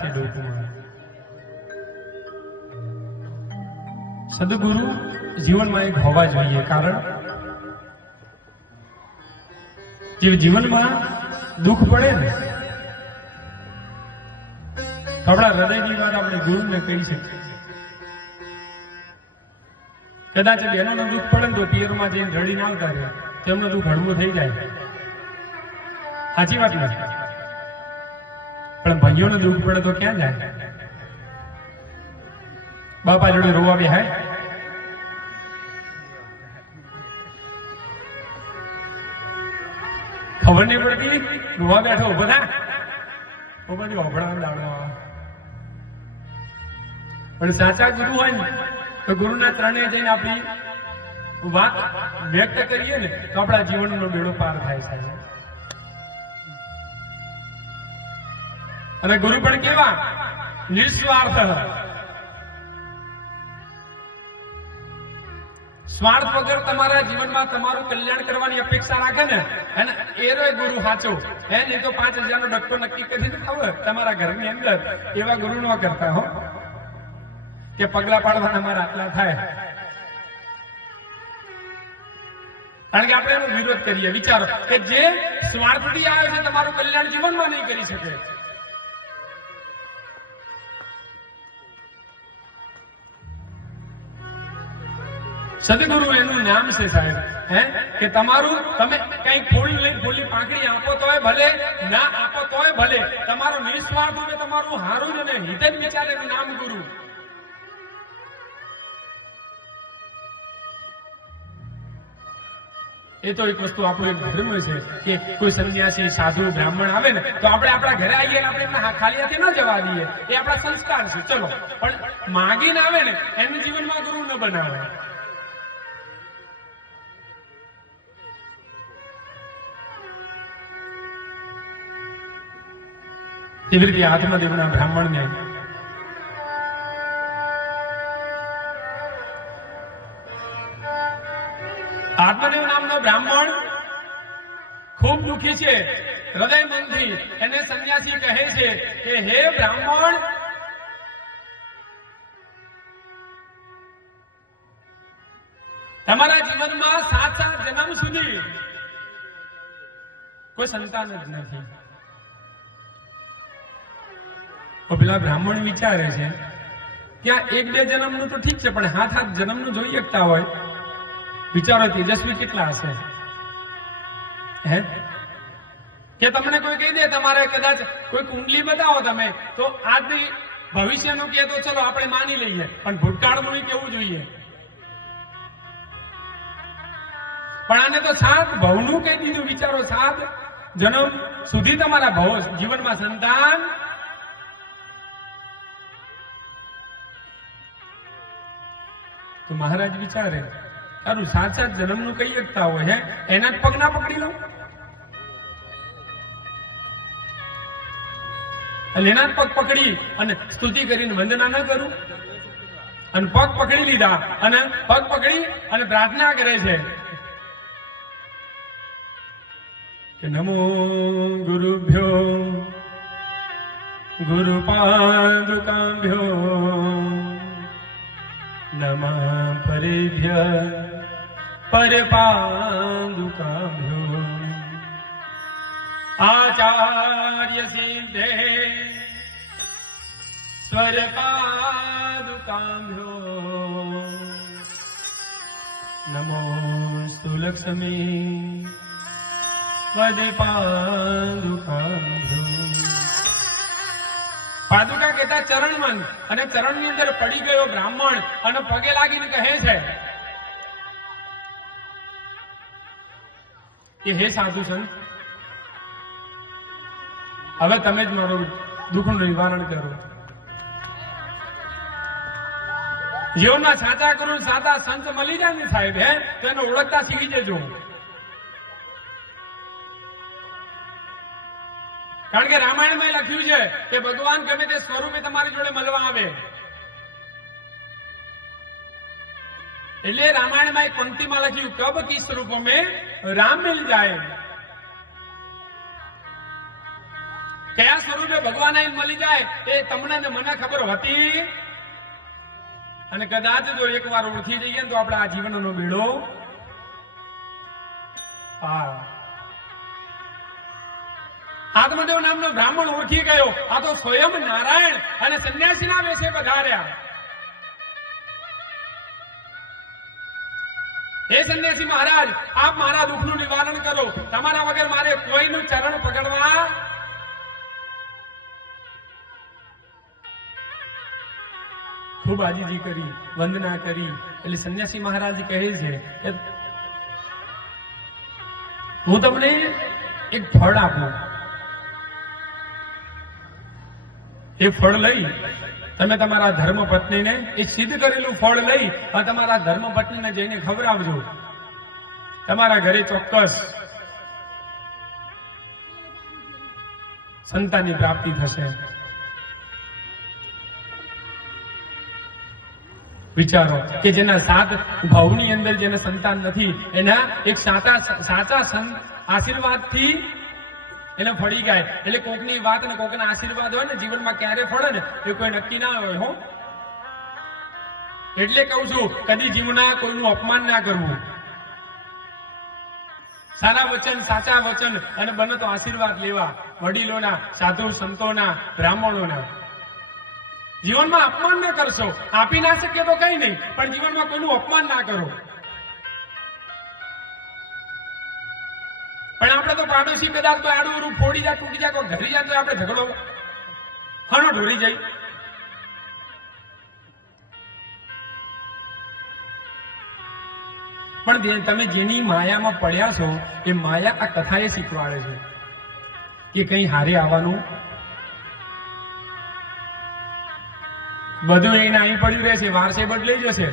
છે લોકમાં. સદગુરુ જીવનમાં એક હોવા જોઈએ. કારણ જે જીવનમાં દુઃખ પડે ને તો આપણા હૃદયની વાત આપણે ગુરુને કહી શકીએ. કદાચ બહેનોનું દુઃખ પડે ને તો પિયરમાં જઈને રડીને આવતા રહે, તેમનું દુઃખ હળવું થઈ જાય. સાચી વાત નથી. પણ ભાઈઓને દુઃખ પડે તો ક્યાં જાય? બાપા જોડે રોવા બેહાય? ખબર નહીં પડતી, રોવા બેઠો ઉભો થા, બધી ઓભળા દાડો. પણ સાચા ગુરુ હોય ને તો ગુરુના ત્રણેય જઈને આપણી વાત વ્યક્ત કરીએ ને તો આપણા જીવનનો બેડો પાર થાય છે. અને ગુરુ પણ કેવા નિસ્વાર્થ, સ્વાર્થ વગર તમારા જીવનમાં તમારું કલ્યાણ કરવાની અપેક્ષા રાખે ને અને એનો ગુરુ સાચો. નહીં તો 5000 નો ડક્કો નક્કી કરી ખબર તમારા ઘરની અંદર એવા ગુરુ ન કરતા હો કે પગલા પાડવાના મારા આટલા થાય. કારણ કે આપણે એનો વિરોધ કરીએ. વિચારો કે જે સ્વાર્થથી આવે છે તમારું કલ્યાણ જીવનમાં નહીં કરી શકે. સદગુરુ એનું નામ છે સાહેબ, કે તમારું તમે કઈ ફૂલની પાંખડી આપો તોય ભલે, ના આપો તોય ભલે, તમારું નિસ્વાર્થ હોય, તમારું હારું જ અને હિત જ વિચારે એનું નામ ગુરુ. એ તો એક વસ્તુ આપણું એક ધર્મ છે કે કોઈ સંન્યાસી સાધુ બ્રાહ્મણ આવે ને તો આપણે આપણા ઘરે આવીએ આપણે એમને ખાલી હાથે ન જવા દઈએ. એ આપણા સંસ્કાર છે. ચલો, પણ માગીને આવે ને એમને જીવનમાં ગુરુ ન બનાવે. એવી રીતે આત્મદેવના બ્રાહ્મણને આત્મદેવ નામનો બ્રાહ્મણ ખૂબ દુઃખી છે હૃદય મનથી. એને સંન્યાસી કહે છે કે હે બ્રાહ્મણ, તમારા જીવનમાં 7 જન્મ સુધી કોઈ સંતાન જ નથી. તો પેલા બ્રાહ્મણ વિચારે છે કે આ 1-2 જન્મનું તો ઠીક છે, પણ 7 જન્મનું જોઈ શકતા હોય. વિચારો તેજસ્વી કેટલા હશે. કે તમને કોઈ કહી દે તમારે કદાચ કોઈ કુંડલી બતાવો તમે તો આજની ભવિષ્યનું કહે તો ચલો આપણે માની લઈએ, પણ ભૂતકાળનું કેવું જોઈએ. પણ આને તો 7 ભવનું કહી દીધું. વિચારો 7 જન્મ સુધી તમારા ભવ જીવનમાં સંતાન. તો મહારાજ વિચારે સારું 7 જન્મનું કહી શકતા હોય એના જ પગ ના પકડી લો, એના જ પગ પકડી અને સ્તુતિ કરીને વંદના ન કરું. અને પગ પકડી લીધા અને પગ પકડી અને પ્રાર્થના કરે છે કે નમો ગુરુભ્યો ગુરુ પાદુકાભ્યો નમઃ પરેભ્ય પરપાદુકાભ્યો આચાર્ય સિદ્ધે સ્વરપાદુકાભ્યો નમોસ્તુ લક્ષ્મી વદપાદુકાભ્યો. પાદુકા કહેતા ચરણમાં, અને ચરણની અંદર પડી ગયો બ્રાહ્મણ અને પગે લાગીને કહે છે કે હે સાધુ સંત, હવે તમે જ મારું દુઃખનું નિવારણ કરો. જીવનમાં સાચા ગુરુ સાચા સંત મળી જાય ને સાહેબ તો એને ઓળખતા શીખી જજો. કારણ કે રામાયણમાં લખ્યું છે કે ભગવાન ગમે તે સ્વરૂપે તમારી જોડે મળવા આવે. એટલે રામાયણમાં એક પંક્તિમાં લખ્યું કબ કિસ રૂપ મેં રામ મિલ જાય. કયા સ્વરૂપે ભગવાન આઈને મળી જાય એ તમને ને મને ખબર હતી. અને કદાચ જો એકવાર ઓળખી જઈએ ને તો આપણે આ જીવનનો બેડો આત્મદેવ નામનો બ્રાહ્મણ ઓળખી ગયો. આ તો સ્વયં નારાયણ અને સંન્યાસીના વેશે પધાર્યા. હે સંન્યાસી મહારાજ, આપ મારા દુઃખનું નિવારણ કરો. તમારા વગર મારે કોઈનું ચરણ પકડવા ખૂબ આજીજી કરી, વંદના કરી. એટલે સંન્યાસી મહારાજ કહે છે કે હું તમને એક ફળ આપું. એ ફળ લઈ તમે તમારા ધર્મપત્નીને, એ સિદ્ધ કરેલું ફળ લઈ અને તમારા ધર્મપત્નીને જઈને ખવડાવજો. તમારા ઘરે ચોક્કસ સંતાનની પ્રાપ્તિ થશે. વિચારો કે જેના 7 ભાવની અંદર જેને સંતાન નથી, એના એક સાચા આશીર્વાદથી એને ફળી જાય. એટલે કોકની વાત ને કોકના આશીર્વાદ હોય ને જીવનમાં ક્યારે ફળે ને એ કોઈ નક્કી ના હોય. હો, એટલે કહું છું કદી જીવના કોઈનું અપમાન ના કરવું. સારા વચન, સાચા વચન અને બને તો આશીર્વાદ લેવા વડીલોના, સાધુ સંતોના, બ્રાહ્મણોના. જીવનમાં અપમાન ના કરશો. આપી ના શકીએ તો કઈ નહીં, પણ જીવનમાં કોઈનું અપમાન ના કરો. પણ આપણે તો પાડોશી કદાચ તો આડું રૂપ ફોડી જાય, તૂટી જાય, કોઈ ઘરી જાય તો આપણે ઝઘડો હણો ઢોરી જાય. પણ તમે જેની માયામાં પડ્યા છો એ માયા આ કથાએ શીખવાડે છે કે કઈ હારે આવવાનું બધું એને અહીં પડ્યું રહેશે, વારસે બદલાઈ જશે.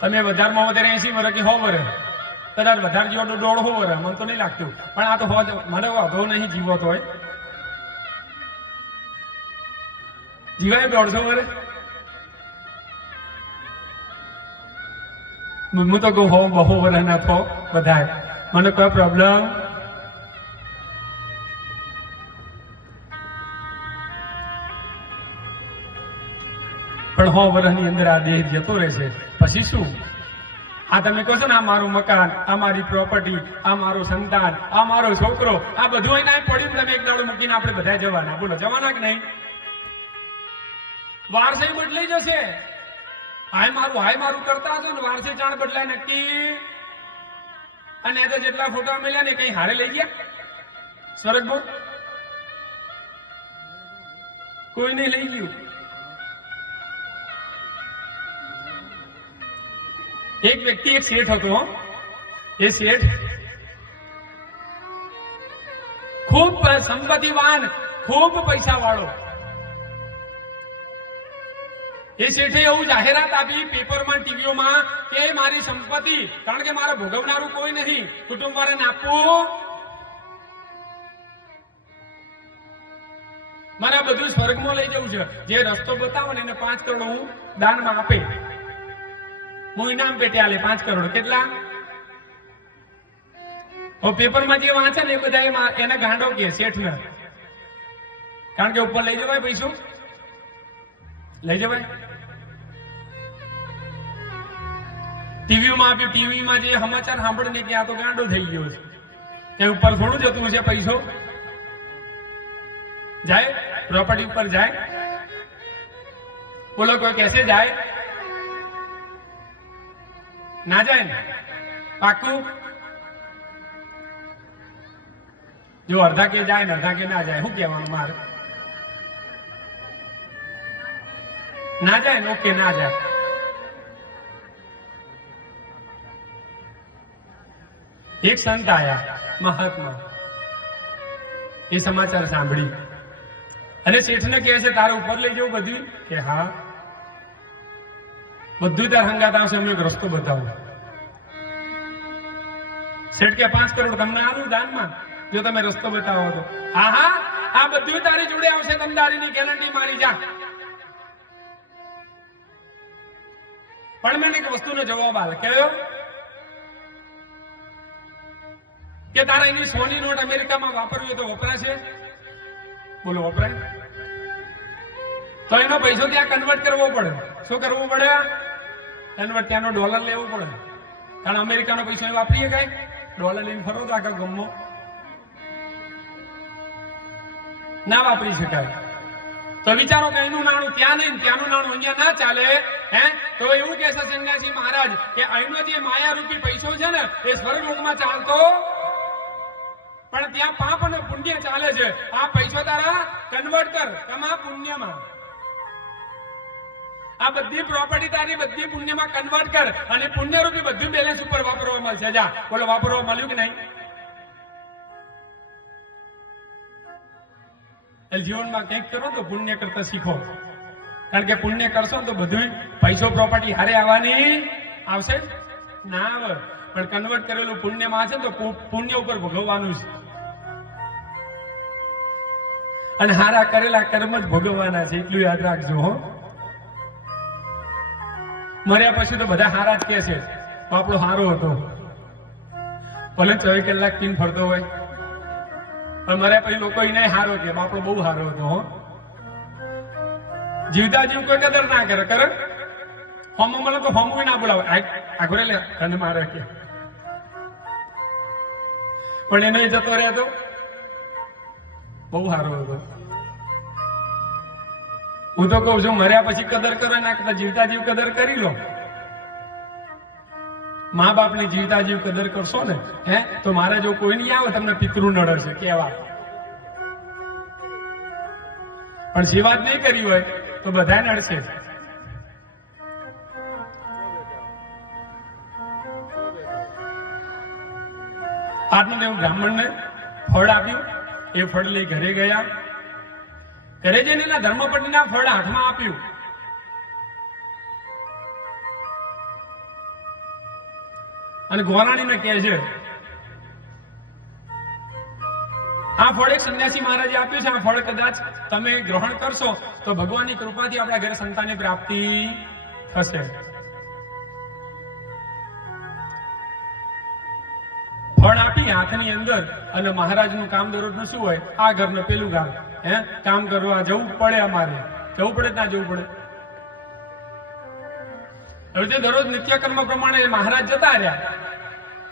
તમે વધારમાં વધારે 80 વર્ષ કે 100 વર્ષ, કદાચ વધારે જીવો તો 150 વર્ષ, મને તો નહીં લાગતું. પણ આ તો મને અભાવ નહીં જીવો તો હોય. જીવાય 150 વર્ષ? હું તો કહું 100-200 વર્ષ ના થો બધા, મને કોઈ પ્રોબ્લેમ. પણ 100 વર્ષની અંદર આ દેહ જતો રહેશે. પછી શું? આ તમે કહો છો ને, આ મારું મકાન, આ મારી પ્રોપર્ટી, આ મારો સંતાન, આ મારો છોકરો, આ બધું એને પડ્યું. તમે એક દાડો મૂકીને આપણે બધા જવાના. બોલો, જવાના કે નહીં? વારસે બદલાઈ જશે. હાય મારું કરતા હશો ને વારસે ચાણ બદલાય નક્કી. અને એ તો જેટલા ફોટા મળ્યા ને કઈ હારે લઈ ગયા સ્વર્ગ બોલ? કોઈ નહીં લઈ ગયું. એક વ્યક્તિ, એક શેઠ હતો. એ શેઠ ખૂબ સંપત્તિવાન, ખૂબ પૈસા વાળો. એ શેઠે એવું જાહેરાત આપી પેપરમાં, ટીવીઓમાં કે મારી સંપત્તિ, કારણ કે મારે ભોગવનારું કોઈ નહીં, કુટુંબ વાળાને આપવું, મારે બધું સ્વર્ગમાં લઈ જવું છે. જે રસ્તો બતાવો ને એને 5 કરોડ હું દાનમાં આપે. હું ઇનામ પેટે આલે 5 કરોડ. કેટલા? પેપરમાં જે વાંચે ને એ બધા એને ગાંડો કે શેઠને, કારણ કે ઉપર લઈ જવાય પૈસો, લઈ જવાય. ટીવીમાં આપ્યું, ટીવીમાં જે સમાચાર સાંભળને કે આ તો ગાંડો થઈ ગયો છે, એ ઉપર થોડું જતું છે પૈસો. જાય પ્રોપર્ટી ઉપર જાય? બોલો, કોઈ કેસે જાય? ના જાય ને? પાકું? જો અડધા કે જાય ને અડધા કે ના જાય, શું કહેવાનું મારે? ના જાય ને? ઓકે, ના જાય. એક સંત આયા, મહાત્મા. એ સમાચાર સાંભળી અને શેઠને કહે છે, તારે ઉપર લઈ જવું બધું? કે હા, બધું તાર હંગાત આવશે, અમને એક રસ્તો બતાવો. શેઠ કે 5 કરોડ તમને આલું દાનમાં, જો તમે રસ્તો બતાવો તો. હા હા, આ બધું તારી જોડે આવશે, તમદારીની ગેરંટી મારી. જા. પણ મને એક વસ્તુનો જવાબ આલે. કયો? કે તારા એની સોની નોટ અમેરિકામાં વાપરવી હોય તો વપરાશે? બોલો વપરાય? તો એનો પૈસો ત્યાં કન્વર્ટ કરવો પડે. શું કરવું પડે? કન્વર્ટ ત્યાંનો ડોલર લેવો પડે. કારણ અમેરિકાનો પૈસો એ વાપરીએ કઈ? ડોલર લઈને ફરો તો આખા ગમો ના વાપરી શકાય. તો વિચારો કે એનું નાણું ત્યાં નહીં, ત્યાંનું નાણું અહીંયા ના ચાલે. હે તો એવું કહેશે સંન્યાસી મહારાજ કે અહીંનો જે માયારૂપી પૈસો છે ને એ સ્વર્ગલોકમાં ચાલતો પણ ત્યાં પાપ અને પુણ્ય ચાલે છે. આ પૈસો તારા કન્વર્ટ કર તમારા પુણ્યમાં. આ બધી પ્રોપર્ટી તારી બધી પુણ્યમાં કન્વર્ટ કર અને પુણ્યરૂપી બધું બેલેન્સ ઉપર વાપરવા મળશે. જા બોલો, વાપરવા મળ્યું કે નહીં? જીવનમાં કંઈક કરો તો પુણ્ય કરતા શીખો. કારણ કે પુણ્ય કરશો તો બધું પૈસો પ્રોપર્ટી હારે આવવાની આવશે ના આવે, પણ કન્વર્ટ કરેલું પુણ્યમાં છે તો પુણ્ય ઉપર ભોગવવાનું છે. અને હારા કરેલા કર્મ જ ભોગવવાના છે, એટલું યાદ રાખજો. હો, મર્યા પછી તો બધા હારા જ કે છે બાપડો હારો હતો, ભલે 24 કલાક પીન ફરતો હોય, પણ મર્યા પછી લોકો એને હારો કે બાપડો બહુ હારો હતો. હો, જીવતા જીવ કોઈ કદર ના કરે. કરે હોમો મળે તો હોમું ના બોલાવે, આઘરે લે અને મારે કે, પણ એનો જતો રહ્યો તો બહુ સારો હતો. હું તો કઉ છું મર્યા પછી કદર કરો ના કરતા જીવતા જીવ કદર કરી લો. મા બાપની જીવતા જીવ કદર કરશો ને હે તો મારે જો કોઈ નહીં આવે તમને પિતૃ નડશે કેવા, પણ સેવા જ નહીં કરી હોય તો બધા નડશે. આત્મદેવ બ્રાહ્મણને ફળ આપ્યું, એ ફળ લઈ ઘરે ગયા. ઘરે જઈને એના ધર્મપત્નીના ફળ હાથમાં આપ્યું. અને ગોરાણીને કહે છે આ ફળ એક સંન્યાસી મહારાજે આપ્યું છે, આ ફળ કદાચ તમે ગ્રહણ કરશો તો ભગવાનની કૃપાથી આપણા ઘરે સંતાનની પ્રાપ્તિ થશે. ફળ આપી હાથની અંદર, અને મહારાજનું કામ દરરોજનું શું હોય? આ ઘરને પેલું કામ, હે કામ કરવા જવું પડે, અમારે જવું પડે ના જવું પડે? હવે તે દરરોજ નિત્યકર્મ પ્રમાણે મહારાજ જતા રહ્યા.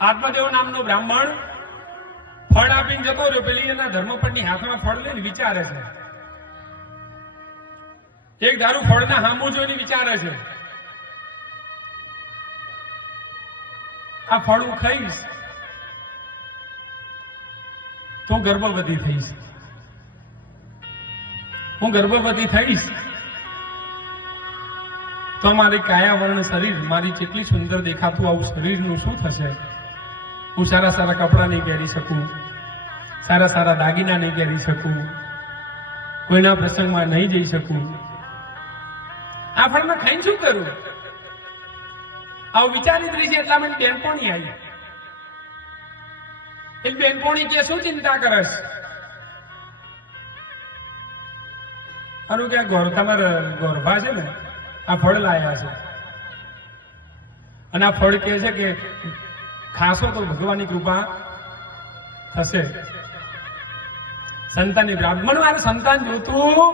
આત્મદેવ નામનો બ્રાહ્મણ ફળ આપીને જતો રહ્યો. પેલી એના ધર્મપત્ની હાથમાં ફળ લઈને વિચારે છે. એક ધારું ફળના હામું જોઈને વિચારે છે આ ફળ હું ખાઈશ તો ગર્ભવતી થઈશ, હું ગર્ભવતી થઈશ તો મારી કાયાવર્ણ શરીર, મારી જેટલી સુંદર દેખાતું આવું શરીરનું શું થશે? હું સારા સારા કપડાં નહીં પહેરી શકું, સારા સારા દાગીના નહીં પહેરી શકું, કોઈના પ્રસંગમાં નહીં જઈ શકું. આ ફળમાં ખાઈને શું કરું? આવું વિચારી રહી છે. એટલા મને બેનપણી આવી. એટલે બેનપણી કે શું ચિંતા કરસ? અનુ કે તમારા ગોરભા છે ને આ ફળ લાયા છે, અને આ ફળ કે છે કે ખાશો તો ભગવાનની કૃપા થશે, સંતાનની બ્રાહ્મણ મારે સંતાન જોતું,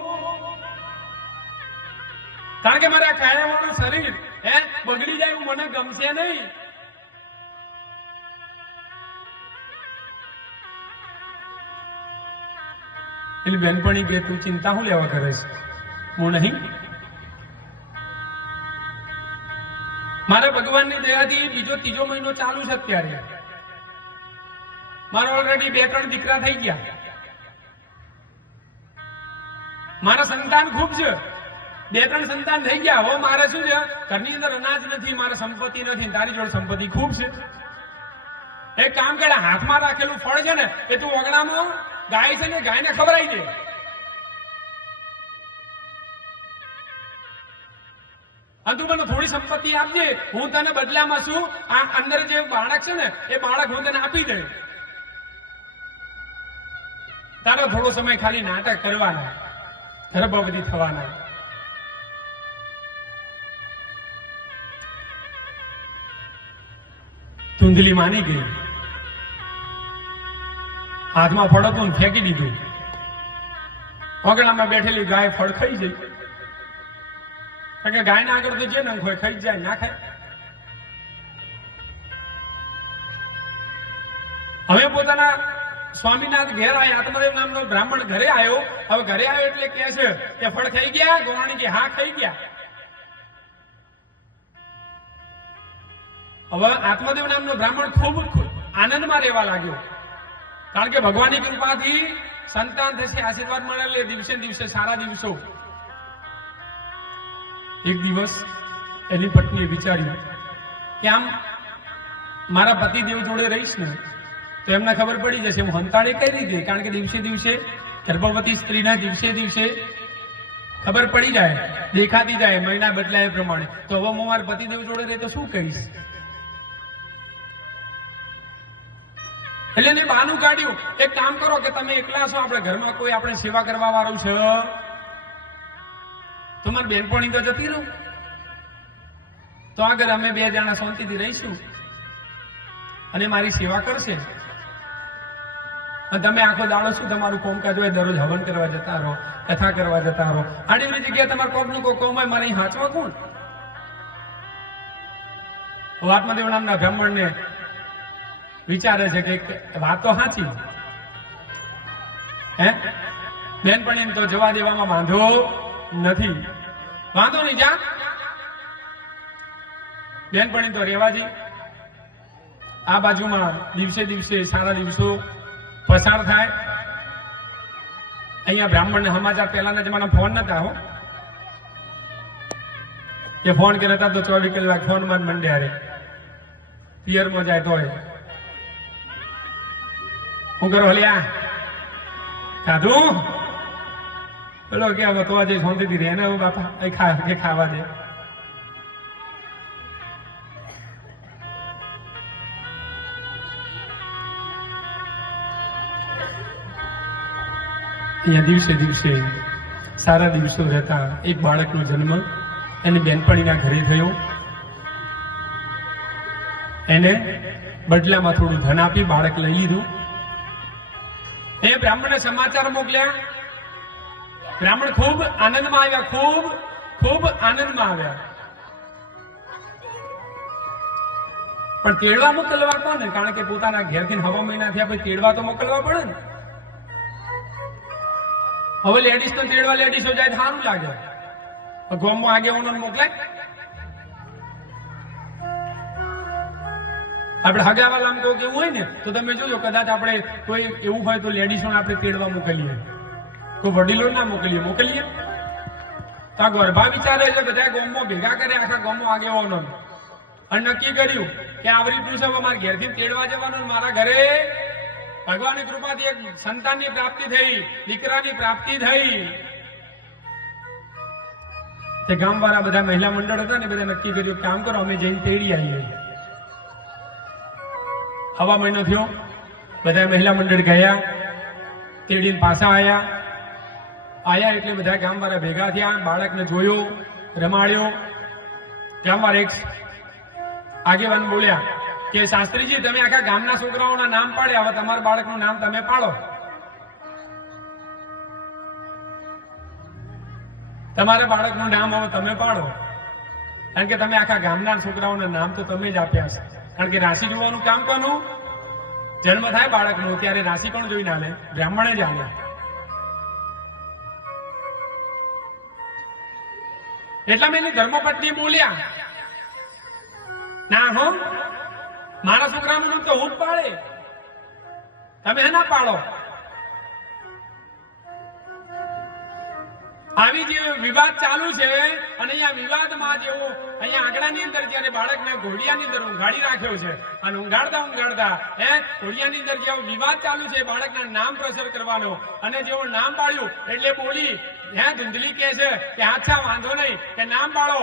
કારણ કે મારે આ કાયાવાળું શરીર હે બગડી જાય એવું મને ગમશે નહીં. એટલે બેનપણી કે તું ચિંતા શું લેવા કરે છે? હું નહીં, મારા ભગવાનની દયાથી બીજો ત્રીજો મહિનો ચાલુ છે. અત્યારે મારા ઓલરેડી 2-3 દીકરા થઈ ગયા. મારા સંતાન ખૂબ છે, 2-3 સંતાન થઈ ગયા. હવે મારે શું છે? ઘરની અંદર અનાજ નથી, મારે સંપત્તિ નથી. તારી જોડે સંપત્તિ ખૂબ છે. એક કામ કરે, હાથમાં રાખેલું ફળ છે ને એ તું ઓગણામાં ગાય છે ને ગાયને ખવડાવી દે. અને તું મને થોડી સંપત્તિ આપજે, હું તને બદલામાં શું આ અંદર જે બાળક છે ને એ બાળક હું તને આપી દે. તારો થોડો સમય ખાલી નાટક કરવાના, ગર્ભવતી થવાના. ધૂંધલી માની ગઈ, હાથમાં ફળ હતું ફેંકી દીધું. ઓગણામાં બેઠેલી ગાય ફળ ખાઈ જઈ. કારણ કે ગાયના આગળ તો જે નંગ હોય ખાઈ જ જાય, ના ખાય. હવે પોતાના સ્વામીનાથ ઘેર આવ્યા, આત્મદેવ નામનો બ્રાહ્મણ ઘરે આવ્યો. હવે ઘરે આવ્યો એટલે કે છે કે ફળ ખાઈ ગયા? ગોવાણી કે હા ખાઈ ગયા. હવે આત્મદેવ નામનો બ્રાહ્મણ ખૂબ આનંદમાં રહેવા લાગ્યો. કારણ કે ભગવાનની કૃપાથી સંતાન થશે, આશીર્વાદ મળે, દિવસે દિવસે સારા દિવસો. એક દિવસ એની પત્નીએ વિચાર્યું કે આમ મારા પતિદેવ જોડે રહીશ ને તો એમને ખબર પડી જશે હું હંતાળે કઈ રીતે. કારણ કે દિવસે દિવસે ગર્ભવતી સ્ત્રીના દિવસે દિવસે ખબર પડી જાય, દેખાતી જાય, મહિના બદલાય પ્રમાણે. તો હવે હું મારા પતિદેવ જોડે રહી તો શું કહીશ? એટલે એને બહાનું કાઢ્યું. એક કામ કરો કે તમે એકલા છો, આપણે ઘરમાં કોઈ આપણે સેવા કરવા વાળું છે તો મારી બેનપણી તો જતી રહું, તો આગળ અમે બે જણા શાંતિથી રહીશું અને મારી સેવા કરશે. તમે આખો દાડો શું તમારું કોમકાજ હોય, દરરોજ હવન કરવા જતા રહો, કથા કરવા જતા રહો. આડી જગ્યાએ તમારે કોકનું કોમ હોય, મારે અહીં હાંચવા કોણ? આત્મદેવ નામના બ્રાહ્મણને વિચારે છે કે વાત તો સાચી હે, બેનપણી તો જવા દેવામાં વાંધો નથી. વાંધો નહીં, જા બેનપણી તો રેવાજી. આ બાજુમાં દિવસે દિવસે સારા દિવસો પસાર થાય. અહીંયા બ્રાહ્મણને સમાચાર પહેલાના જમાના ફોન નતા હો, કે ફોન કરે તો 24 કલાક ફોનમાં જ મંડ્યા રે. પિયરમાં જાય તોય હું કરો હલ્યા ખાધું પેલો કે હવે તો આજે શાંતિથી રહે ને બાપા કે ખાવા દે. અહીંયા દિવસે દિવસે સારા દિવસો રહેતા એક બાળકનો જન્મ એની બેનપણીના ઘરે થયો. એને બદલામાં થોડું ધન આપી બાળક લઈ લીધું. એ બ્રાહ્મણને સમાચાર મોકલ્યા. બ્રાહ્મણ ખૂબ આનંદમાં આવ્યા, ખૂબ ખૂબ આનંદમાં આવ્યા. પણ તેડવા મોકલવા કોને? કારણ કે પોતાના ઘેરથી 9 મહિના થયા પછી તેડવા તો મોકલવા પડે ને. હવે લેડીઝ તો તેડવા લેડીઝો જાય સારું લાગે, ગામમાં આગેવાનો મોકલાય. આપણે હગાવાલામ કહો કે એવું હોય ને તો તમે જોજો, કદાચ આપણે કોઈ એવું હોય તો લેડીઝોને આપણે તેડવા મોકલીએ, કોઈ વડીલો ના મોકલીએ. તો આ ગરબા વિચારે છે, બધા ગામમાં ભેગા કરે, આખા ગામમાં આગેવાનો, અને નક્કી કર્યું કે આવરી રીતનું છે, મારા ઘેરથી તેડવા જવાનું. મારા ઘરે ભગવાનની કૃપાથી એક સંતાનની પ્રાપ્તિ થઈ, દીકરાની પ્રાપ્તિ થઈ. તે ગામવાળા બધા મહિલા મંડળ હતા ને, બધા નક્કી કર્યું કામ કરો અમે જઈને તેડી આવીએ. 1.5 મહિનો થયો, બધા મહિલા મંડળ ગયા, તેડીને પાછા આયા એટલે બધા ગામવાળા ભેગા થયા, બાળકને જોયો, રમાડ્યો. ગામવાળા એક આગેવાન બોલ્યા કે શાસ્ત્રીજી તમે આખા ગામના છોકરાઓના નામ પાડ્યા, હવે તમારા બાળકનું નામ તમે પાડો. તમારા બાળકનું નામ હવે તમે પાડો, કારણ કે તમે આખા ગામના છોકરાઓના નામ તો તમે જ આપ્યા છે. કારણ કે રાશિ જોવાનું કામ કોનું? જન્મ થાય બાળકનો ત્યારે રાશિ કોણ જોઈને આલે? બ્રાહ્મણે જ આલે. એટલા મેં ધર્મપત્ની બોલ્યા, ના હો, મારા છોકરાનું નામ તો હું જ પાડે, તમે ના પાડો. આવી જે વિવાદ ચાલુ છે, અને અહીંયા વિવાદમાં જેવો અહીંયા આંગણાની અંદર જ્યારે બાળકને ઘોડિયાની અંદર ઊંઘાડી રાખ્યો છે, અને ઊંઘાડતા ઘોડિયાની અંદર જેવો વિવાદ ચાલુ છે, બાળકના નામ પ્રસર કરવાનો, અને જેવો નામ પાડ્યું એટલે બોલી ધૂંધલી કે છે કે અચ્છા વાંધો નહીં કે નામ પાડો.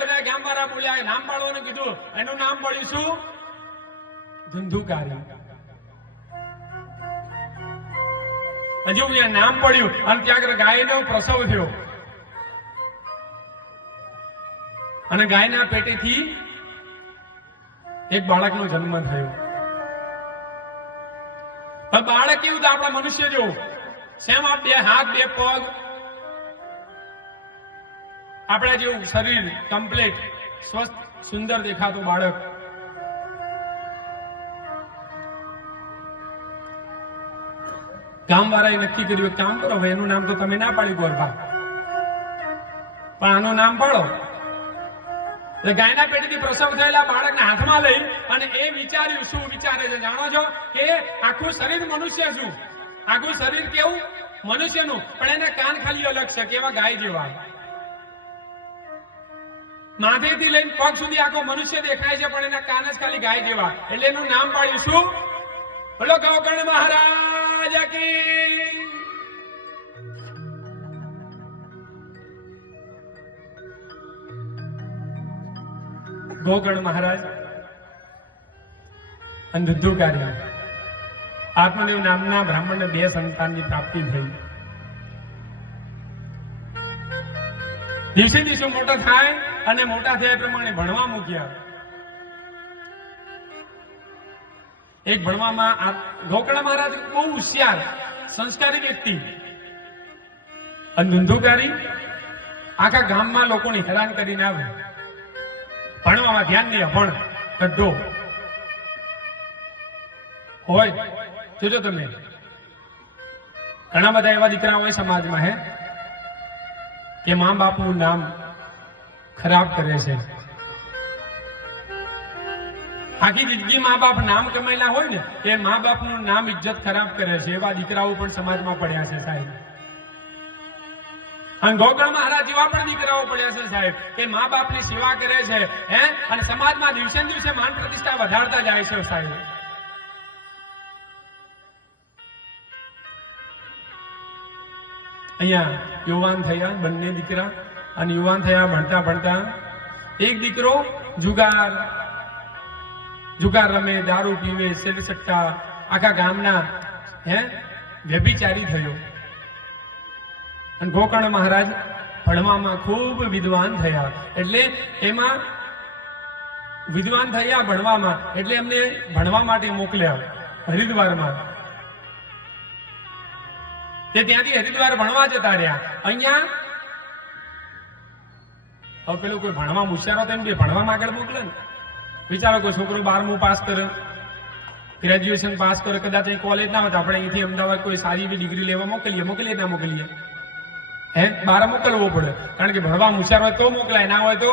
બધા ગામવાળા બોલ્યા નામ પાડવાનું કીધું, એનું નામ પડ્યું શું? ધુંધુકારી. હજુ નામ પડ્યું અને ત્યાં ગાયનો પ્રસવ થયો, અને ગાયના પેટેથી એક બાળકનો જન્મ થયો. બાળક કેવું તો આપણા મનુષ્ય જેવું સેમ આ 2 હાથ 2 પગ આપણા જેવું શરીર કમ્પ્લીટ સ્વસ્થ સુંદર દેખાતું બાળક ગામવાળાએ નક્કી કર્યું એક કામ કરો, એનું નામ તો તમે ના પાડ્યું ગોરભા, પણ આનું નામ પાડો. ગાયના પેટીથી પ્રસવ થયેલા બાળકને હાથમાં લઈ અને એ વિચાર્યું, શું વિચારે છે જાણો છો? કે આખું શરીર મનુષ્ય છું, આખું શરીર કેવું મનુષ્યનું, પણ એના કાન ખાલી અલગ છે, કેવા ગાય જેવા. માથેથી લઈને પગ સુધી આખો મનુષ્ય દેખાય છે, પણ એના કાન જ ખાલી ગાય જેવા. એટલે એનું નામ પાડ્યું શું? બોલો ગોકર્ણ મહારાજ કી. ગોકર્ણ મહારાજ અને ધુદ્ધુકાર્ય આત્મદેવ નામના બ્રાહ્મણને 2 સંતાનની પ્રાપ્તિ થઈ. દિવસે દિવસે મોટા થાય અને મોટા થયા પ્રમાણે ભણવા મૂક્યા. એક ભણવામાં ગોકર્ણ મહારાજ બહુ હોશિયાર સંસ્કારી વ્યક્તિ અને ધુંધુકારી, આખા ગામમાં લોકોને હેરાન કરીને આવે. ભણવામાં ધ્યાન નહીં, ભણ કઢો હોય. જોજો તમે ઘણા બધા એવા દીકરા હોય સમાજમાં હે કે મા બાપનું નામ ખરાબ કરે છે. આખી જિંદગી મા બાપ નામ કમાયેલા હોય ને એ મા બાપનું નામ ઇજ્જત ખરાબ કરે છે. એવા દીકરાઓ પણ સમાજમાં પડ્યા છે સાહેબ. અને ગોકર્ણ મહારાજ જેવા પણ દીકરાઓ પડ્યા છે સાહેબ કે મા બાપની સેવા કરે છે હે, અને સમાજમાં દિવસે ને દિવસે માન પ્રતિષ્ઠા વધારતા જાય છે સાહેબ. અહીંયા યુવાન થયા બંને દીકરા, અને યુવાન થયા ભણતા ભણતા એક દીકરો જુગાર રમે, દારૂ પીવે, શેર સટ્ટા, આખા ગામના વ્યભિચારી થયો. અને ગોકર્ણ મહારાજ ભણવામાં ખૂબ વિદ્વાન થયા. એટલે એમાં વિદ્વાન થયા ભણવામાં, એટલે એમને ભણવા માટે મોકલ્યા હરિદ્વારમાં. તે ત્યાંથી હરિદ્વાર ભણવા જતા રહ્યા. અહીંયા હવે પેલું કોઈ ભણવા હોશિયારો તેમ કે ભણવામાં આગળ મોકલે ને. વિચારો કોઈ છોકરો 12મું પાસ કરે, ગ્રેજ્યુએશન પાસ કરે, કદાચ અહીં કોલેજ ના હોય તો આપણે અહીંથી અમદાવાદ કોઈ સારી એવી ડિગ્રી લેવા મોકલીએ ના મોકલીએ? હે, બહાર મોકલવો પડે, કારણ કે ભણવા હોશિયાર હોય તો મોકલાય, ના હોય તો.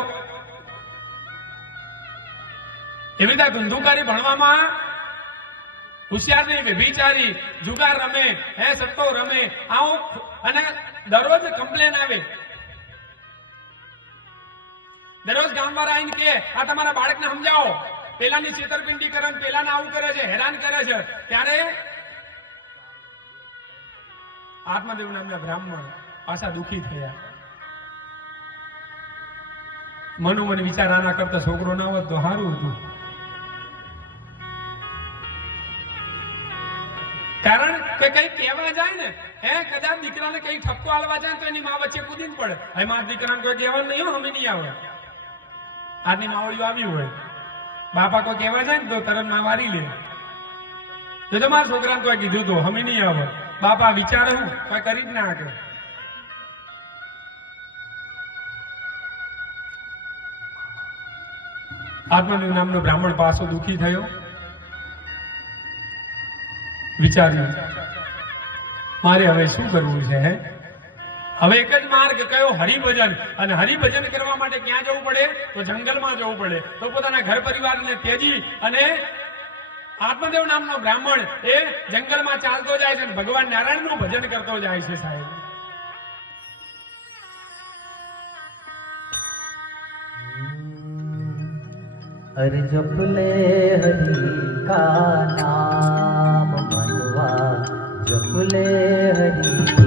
એવી રીતે ધુંધુકારી ભણવામાં હોશિયાર નહીં, વ્યભિચારી, જુગાર રમે, સટ્ટો રમે, આવું, અને દરરોજ કમ્પ્લેન આવે. દરરોજ ગામવાળા આવીને કે આ તમારા બાળકને સમજાવો, પેલાની છેતરપિંડી કરે, પેલાને આવું કરે છે, હેરાન કરે છે. ત્યારે આત્મદેવ નામના બ્રાહ્મણ પાછા દુઃખી થયા. મનોમન વિચાર આના કરતા છોકરો ના હોત તો સારું હતું. કારણ કે કઈ કહેવા જાય ને કદાચ દીકરાને કઈ ઠપકો આલવા જાય તો એની મા વચ્ચે કૂદીને પડે. હવે મારા દીકરાને કોઈ કહેવાનું નહીં, અમે નહીં આવે. આજની માવડીઓ આવ્યું હોય, બાપા કોઈ કહેવા જાય ને તો તરત માં વારી લે. જો મારા છોકરાને કોઈ કીધું તો અમે નહીં આવે, બાપા વિચારે હું કોઈ કરી જ ના શકે. આત્મદેવ નામનો બ્રાહ્મણ પાછો દુઃખી થયો. વિચાર્યું મારે હવે શું કરવું છે? હવે એક જ માર્ગ કયો? હરિભજન. અને હરિભજન કરવા માટે ક્યાં જવું પડે? તો જંગલમાં જવું પડે. તો પોતાના ઘર પરિવારને ત્યજી અને આત્મદેવ નામનો બ્રાહ્મણ એ જંગલમાં ચાલતો જાય છે, ભગવાન નારાયણનું ભજન કરતો જાય છે સાહેબ. हरि जप ले हरि का नाम मनवा जप ले हरि